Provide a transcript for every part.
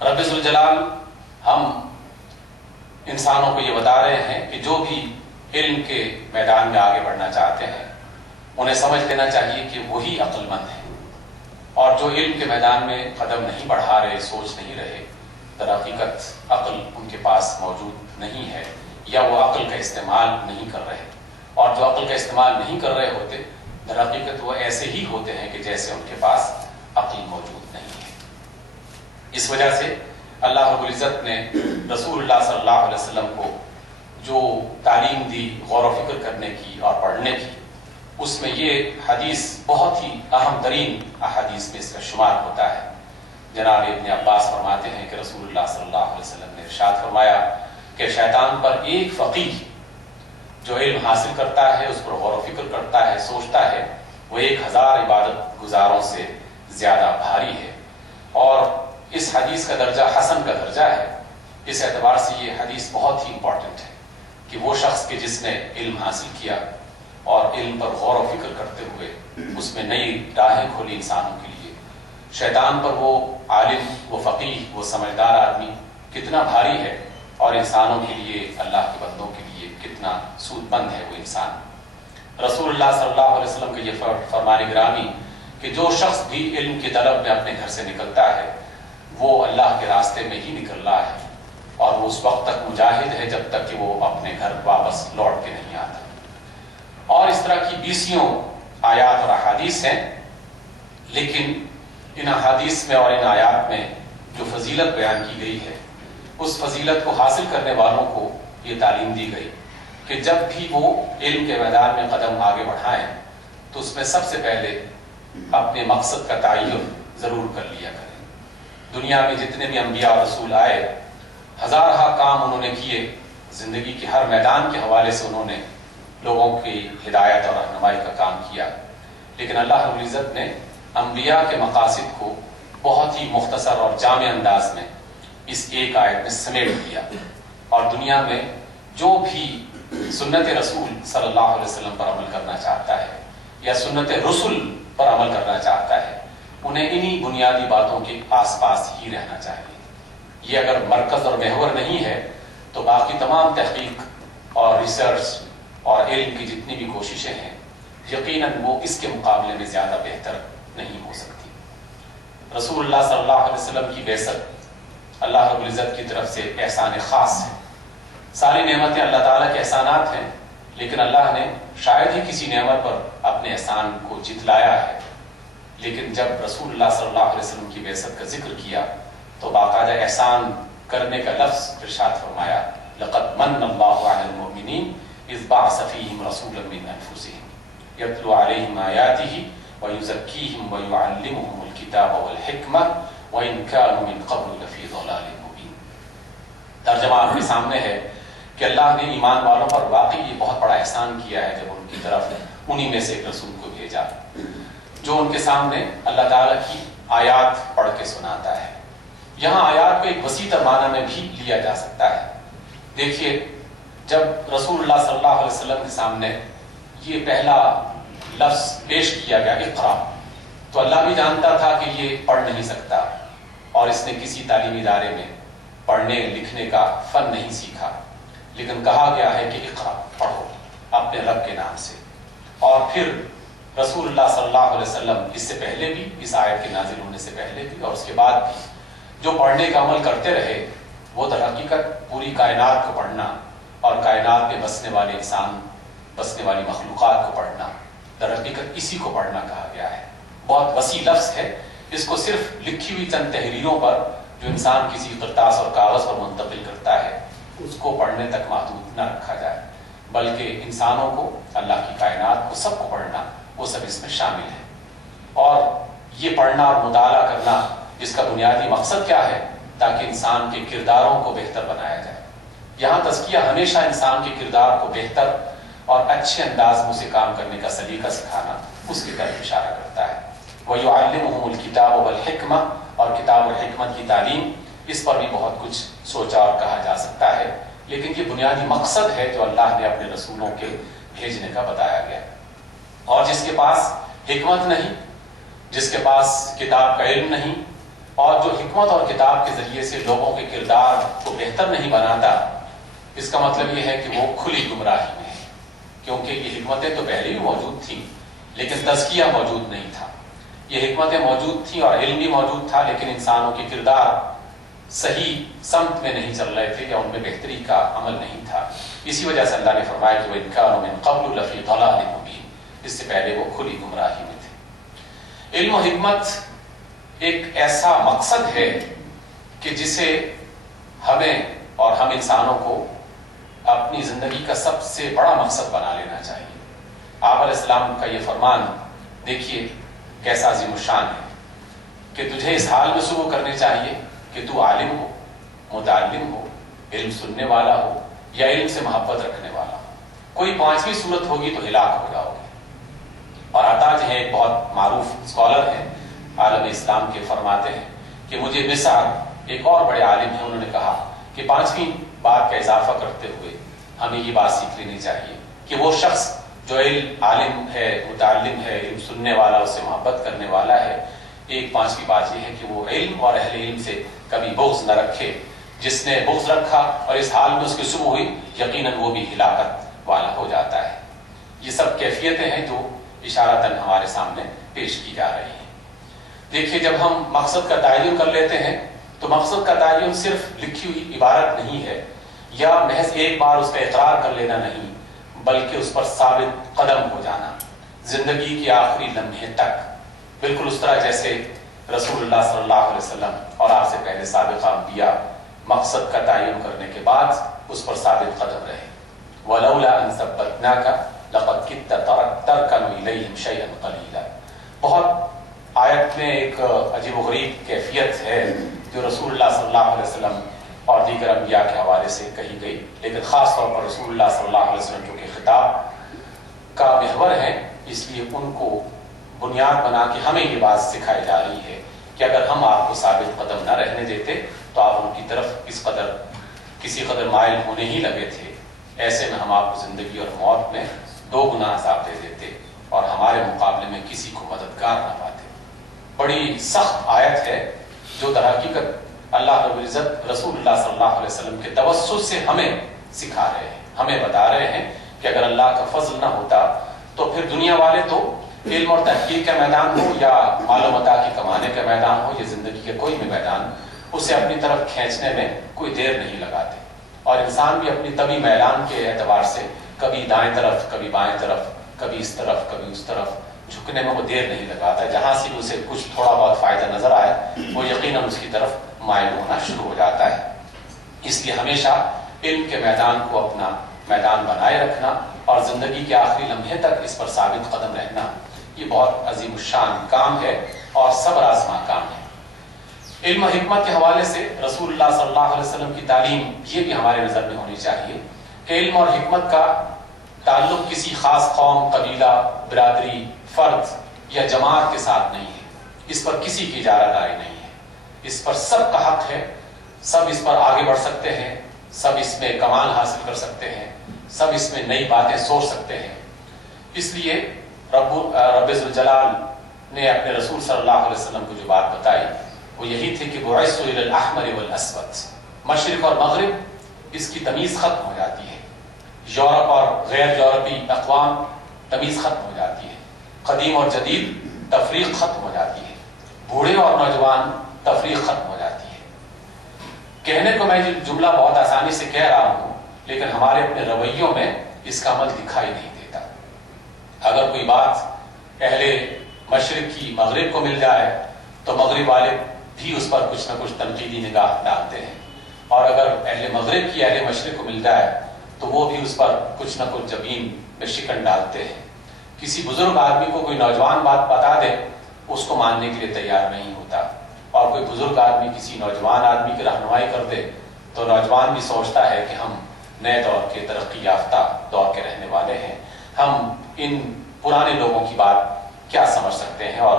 رب ذوالجلال ہم انسانوں کو یہ بتا رہے ہیں کہ جو بھی علم کے میدان میں آگے بڑھنا چاہتے ہیں انہیں سمجھ لینا چاہیے کہ وہی عقل مند ہے، اور جو علم کے میدان میں قدم نہیں بڑھا رہے، سوچ نہیں رہے، در حقیقت عقل ان کے پاس موجود نہیں ہے، یا وہ عقل کا استعمال نہیں کر رہے، اور جو عقل کا استعمال نہیں کر رہے ہوتے در حقیقت وہ ایسے ہی ہوتے ہیں کہ جیسے ان کے پاس عقل موجود نہیں ہے۔ اس وجہ سے اللہ رب العزت نے رسول اللہ صلی اللہ علیہ وسلم کو جو تعلیم دی غور و فکر کرنے کی اور پڑھنے کی، اس میں یہ حدیث بہت ہی اہم ترین احادیث میں اس کا شمار ہوتا ہے۔ جناب ابن عباس فرماتے ہیں کہ رسول اللہ صلی اللہ علیہ وسلم نے ارشاد فرمایا کہ شیطان پر ایک فقیہ جو علم حاصل کرتا ہے، اس پر غور و فکر کرتا ہے، سوچتا ہے، وہ 1000 عبادت گزاروں سے زیادہ بھاری ہے۔ اور اس حدیث کا درجہ حسن کا درجہ ہے۔ اس اعتبار سے یہ حدیث بہت ہی امپورٹنٹ ہے کہ وہ شخص کے جس نے علم حاصل کیا اور علم پر غور و فکر کرتے ہوئے اس میں نئی راہیں کھولی انسانوں کے لیے، شیطان پر وہ عالم، وہ فقیہ، وہ سمجھدار آدمی کتنا بھاری ہے، اور انسانوں کے لیے، اللہ کے بندوں کے لیے کتنا سود مند ہے وہ انسان۔ رسول اللہ صلی اللہ علیہ وسلم کا یہ فرمان گرامی کہ جو شخص بھی علم کی طلب میں اپنے گھر سے نکلتا ہے وہ اللہ کے راستے میں ہی نکل رہا ہے، اور وہ اس وقت تک مجاہد ہے جب تک کہ وہ اپنے گھر واپس لوٹ کے نہیں آتا۔ اور اس طرح کی 20 آیات اور احادیث ہیں، لیکن ان احادیث میں اور ان آیات میں جو فضیلت بیان کی گئی ہے، اس فضیلت کو حاصل کرنے والوں کو یہ تعلیم دی گئی کہ جب بھی وہ علم کے میدان میں قدم آگے بڑھائیں تو اس میں سب سے پہلے اپنے مقصد کا تعین ضرور کر لیا کریں۔ دنیا میں جتنے بھی انبیاء اور رسول آئے، ہزارہ کام انہوں نے کیے، زندگی کے ہر میدان کے حوالے سے انہوں نے لوگوں کی ہدایت اور رہنمائی کا کام کیا، لیکن اللہ رب العزت نے انبیاء کے مقاصد کو بہت ہی مختصر اور جامع انداز میں اس ایک آیت میں سمیٹ دیا، اور دنیا میں جو بھی سنت رسول صلی اللہ علیہ وسلم پر عمل کرنا چاہتا ہے یا سنت رسول پر عمل کرنا چاہتا ہے، انہیں انہی بنیادی باتوں کے آس پاس ہی رہنا چاہیے۔ یہ اگر مرکز اور محور نہیں ہے تو باقی تمام تحقیق اور ریسرچ اور علم کی جتنی بھی کوششیں ہیں یقیناً وہ اس کے مقابلے میں زیادہ بہتر نہیں ہو سکتی۔ رسول اللہ صلی اللہ علیہ وسلم کی بعثت اللہ رب العزت کی طرف سے احسان خاص ہے۔ ساری نعمتیں اللہ تعالیٰ کے احسانات ہیں، لیکن اللہ نے شاید ہی کسی نعمت پر اپنے احسان کو جتلایا ہے، لیکن جب رسول اللہ صلی اللہ علیہ وسلم کی بعثت کا ذکر کیا تو باقاعدہ احسان کرنے کا لفظ ارشاد فرمایا، لقد من اللہ علی المؤمنین اذ بعث فیہم رسولا من انفسہم یتلو علیہم آیاتہ ویزکیہم ویعلمہم الکتاب والحکمہ وان کانوا من قبل لفی ضلال مبین۔ ترجمہ آپ کے سامنے ہے کہ اللہ نے ایمان والوں پر واقعی یہ بہت بڑا احسان کیا ہے جب ان کی طرف انہی میں سے ایک رسول کو بھیجا جو ان کے سامنے اللہ تعالیٰ کی آیات پڑھ کے سناتا ہے۔ یہاں آیات کو ایک وسیع معنی میں بھی لیا جا سکتا ہے۔ دیکھیے، جب رسول اللہ صلی اللہ علیہ وسلم کے سامنے یہ پہلا لفظ پیش کیا گیا اقرا، تو اللہ بھی جانتا تھا کہ یہ پڑھ نہیں سکتا، اور اس نے کسی تعلیمی ادارے میں پڑھنے لکھنے کا فن نہیں سیکھا، لیکن کہا گیا ہے کہ اقرا، پڑھو اپنے رب کے نام سے۔ اور پھر رسول اللہ صلی اللہ علیہ وسلم اس سے پہلے بھی، اس آیت کے نازل ہونے سے پہلے بھی اور اس کے بعد بھی جو پڑھنے کا عمل کرتے رہے، وہ در حقیقت پوری کائنات کو پڑھنا اور کائنات میں بسنے والے انسان، بسنے والی مخلوقات کو پڑھنا، در حقیقت اسی کو پڑھنا کہا گیا ہے۔ بہت وسیع لفظ ہے، اس کو صرف لکھی ہوئی چند تحریروں پر جو انسان کسی کرتاس اور کاغذ پر منتقل کرتا ہے اس کو پڑھنے تک محدود نہ رکھا جائے، بلکہ انسانوں کو، اللہ کی کائنات کو، سب کو پڑھنا، وہ سب اس میں شامل ہے۔ اور یہ پڑھنا اور مطالعہ کرنا جس کا بنیادی مقصد کیا ہے؟ تاکہ انسان کے کرداروں کو بہتر بنایا جائے۔ یہاں تزکیہ ہمیشہ انسان کے کردار کو بہتر اور اچھے انداز میں اسے کام کرنے کا سلیقہ سکھانا، اس کی طرف اشارہ کرتا ہے۔ وَيُعَلِّمُهُمُ الْكِتَابَ وَالْحِكْمَةَ، اور کتاب اور حکمت کی تعلیم، اس پر بھی بہت کچھ سوچا اور کہا جا سکتا ہے، لیکن یہ بنیادی مقصد ہے جو اللہ نے اپنے رسولوں کے بھیجنے کا بتایا گیا۔ اور جس کے پاس حکمت نہیں، جس کے پاس کتاب کا علم نہیں، اور جو حکمت اور کتاب کے ذریعے سے لوگوں کے کردار کو بہتر نہیں بناتا، اس کا مطلب یہ ہے کہ وہ کھلی گمراہی میں ہے، کیونکہ یہ حکمتیں تو پہلے بھی موجود تھیں لیکن تزکیہ موجود نہیں تھا۔ یہ حکمتیں موجود تھیں اور علم بھی موجود تھا، لیکن انسانوں کے کردار صحیح سمت میں نہیں چل رہے تھے یا ان میں بہتری کا عمل نہیں تھا۔ اسی وجہ سے اللہ نے فرمایا کہ وَإِنْ كَانُوا مِنْ قَبْلُ لَفِي ضَلَالٍ مُبِينٍ، اس سے پہلے وہ کھلی گمراہی میں تھے۔ علم و حکمت ایک ایسا مقصد ہے کہ جسے ہمیں اور ہم انسانوں کو اپنی زندگی کا سب سے بڑا مقصد بنا لینا چاہیے۔ آپ علیہ السلام کا یہ فرمان دیکھیے کیسا عظیم الشان ہے کہ تجھے اس حال میں شروع کرنے چاہیے کہ تو عالم ہو، متعلم ہو، علم سننے والا ہو یا علم سے محبت رکھنے والا ہو۔ کوئی پانچویں صورت ہوگی تو ہلاک ہو جاؤ گے۔ اور عطا جو ہے ایک بہت معروف اسکالر ہیں عالم اسلام کے، فرماتے ہیں کہ مجھے مثال ایک اور بڑے عالم ہیں، انہوں نے کہا کہ پانچویں بات کا اضافہ کرتے ہوئے ہمیں یہ بات سیکھ لینی چاہیے کہ وہ شخص جو عالم ہے، متعلم ہے، علم سننے والا، اس سے محبت کرنے والا ہے، ایک پانچویں بات یہ ہے کہ وہ علم اور اہل علم سے کبھی بغض نہ رکھے۔ جس نے بغض رکھا اور اس حال میں اس کی شروع ہوئی، یقیناً وہ بھی ہلاکت والا ہو جاتا ہے۔ یہ سب کیفیتیں ہیں جو اشارتاً ہمارے سامنے پیش کی جا رہی ہیں۔ دیکھیے جب ہم مقصد کا تعین کر لیتے ہیں تو مقصد کا تعین صرف لکھی ہوئی عبارت نہیں ہے یا محض ایک بار اس کا اقرار کر لینا نہیں، بلکہ اس پر ثابت قدم ہو جانا زندگی کے آخری لمحے تک، بالکل اس طرح جیسے رسول اللہ صلی اللہ علیہ وسلم اور آپ سے پہلے سابقہ انبیاء مقصد کا تعین کرنے کے بعد اس پر ثابت قدم رہے۔ وَلَوْلَا أَن ثَبَّتْنَاكَ لَقَدْ كِدتَّ تَرْكَنُ إِلَيْهِمْ شَيْئًا قَلِيلًا۔ بہت آیت میں ایک عجیب و غریب کیفیت ہے جو رسول اللہ صلی اللہ علیہ وسلم اور دیگر انبیاء کے حوالے سے کہی گئی، لیکن خاص طور پر رسول اللہ صلی اللہ علیہ وسلم چونکہ خطاب کا محور ہے، اس لیے ان کو بنیاد بنا کے ہمیں یہ بات سکھائی جا رہی ہے کہ اگر ہم آپ کو ثابت قدم نہ رہنے دیتے تو آپ ان کی طرف کسی قدر مائل ہونے ہی لگے تھے۔ ایسے میں ہم آپ کو زندگی اور موت میں دو گنا عذاب دے دیتے اور ہمارے مقابلے میں کسی کو مددگار نہ پاتے۔ بڑی سخت آیت ہے جو در حقیقت اللہ رب العزت رسول اللہ صلی اللہ علیہ وسلم کے توسط سے ہمیں سکھا رہے ہیں، ہمیں بتا رہے ہیں کہ اگر اللہ کا فضل نہ ہوتا تو پھر دنیا والے تو علم اور تحقیق کا میدان ہو یا مال و متاع کی کمانے کا میدان ہو یا زندگی کے کوئی بھی میدان، اسے اپنی طرف کھینچنے میں کوئی دیر نہیں لگاتے، اور انسان بھی اپنی طبی میلان کے اعتبار سے کبھی دائیں طرف، کبھی بائیں طرف، کبھی اس طرف، کبھی اس طرف جھکنے میں وہ دیر نہیں لگاتا۔ جہاں سے اسے کچھ تھوڑا بہت فائدہ نظر آئے وہ یقیناً اس کی طرف مائل ہونا شروع ہو جاتا ہے۔ اس لیے ہمیشہ علم کے میدان کو اپنا میدان بنائے رکھنا اور زندگی کے آخری لمحے تک اس پر ثابت قدم رہنا، یہ بہت عظیم الشان کام ہے اور صبر آزما کام ہے۔ علم و حکمت کے حوالے سے رسول اللہ صلی اللہ علیہ وسلم کی تعلیم یہ بھی ہمارے نظر میں ہونی چاہیے کہ علم اور حکمت کا تعلق کسی خاص قوم، قبیلہ، برادری، فرد یا جماعت کے ساتھ نہیں ہے۔ اس پر کسی کی اجارہ داری نہیں ہے، اس پر سب کا حق ہے، سب اس پر آگے بڑھ سکتے ہیں، سب اس میں کمال حاصل کر سکتے ہیں، سب اس میں نئی باتیں سوچ سکتے ہیں۔ اس لیے رب ذوالجلال نے اپنے رسول صلی اللہ علیہ وسلم کو جو بات بتائی وہ یہی تھی کہ بعثت الی الاحمر والاسود، مشرق اور مغرب اس کی تمیز ختم ہو جاتی ہے، یورپ اور غیر یورپی اقوام تمیز ختم ہو جاتی ہے، قدیم اور جدید تفریق ختم ہو جاتی ہے، بوڑھے اور نوجوان تفریق ختم ہو جاتی ہے۔ کہنے کو میں جملہ بہت آسانی سے کہہ رہا ہوں لیکن ہمارے اپنے رویوں میں اس کا عمل دکھائی نہیں دیتا۔ اگر کوئی بات اہل مشرق کی مغرب کو مل جائے تو مغرب والے بھی اس پر کچھ نہ کچھ تنقیدی نگاہ ڈالتے ہیں، اور اگر اہل مغرب کی اہل مشرق کو مل جائے تو وہ بھی اس پر کچھ نہ کچھ زبین میں شکن ڈالتے ہیں۔ کسی بزرگ آدمی کو کوئی نوجوان بات بتا دے اس کو ماننے کے لیے تیار نہیں ہوتا، اور کوئی بزرگ آدمی کسی نوجوان آدمی کی رہنمائی کر دے تو نوجوان بھی سوچتا ہے کہ ہم نئے دور کے ترقی یافتہ دور کے رہنے والے ہیں، ہم ان پرانے لوگوں کی بات کیا سمجھ سکتے ہیں اور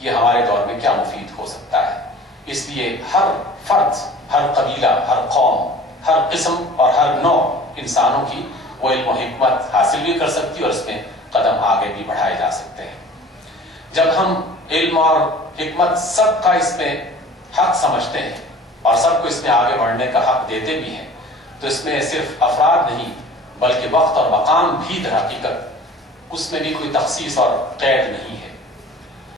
یہ ہمارے دور میں کیا مفید ہو سکتا ہے۔ اس لیے ہر فرد، ہر قبیلہ، ہر قوم، ہر قسم اور ہر نوع انسانوں کی وہ علم و حکمت حاصل بھی کر سکتی اور اس میں قدم آگے بھی بڑھائے جا سکتے ہیں۔ جب ہم علم اور حکمت سب کا اس میں حق سمجھتے ہیں اور سب کو اس میں آگے بڑھنے کا حق دیتے بھی ہیں، تو اس میں صرف افراد نہیں بلکہ وقت اور مقام بھی در حقیقت اس میں بھی کوئی تخصیص اور قید نہیں ہے۔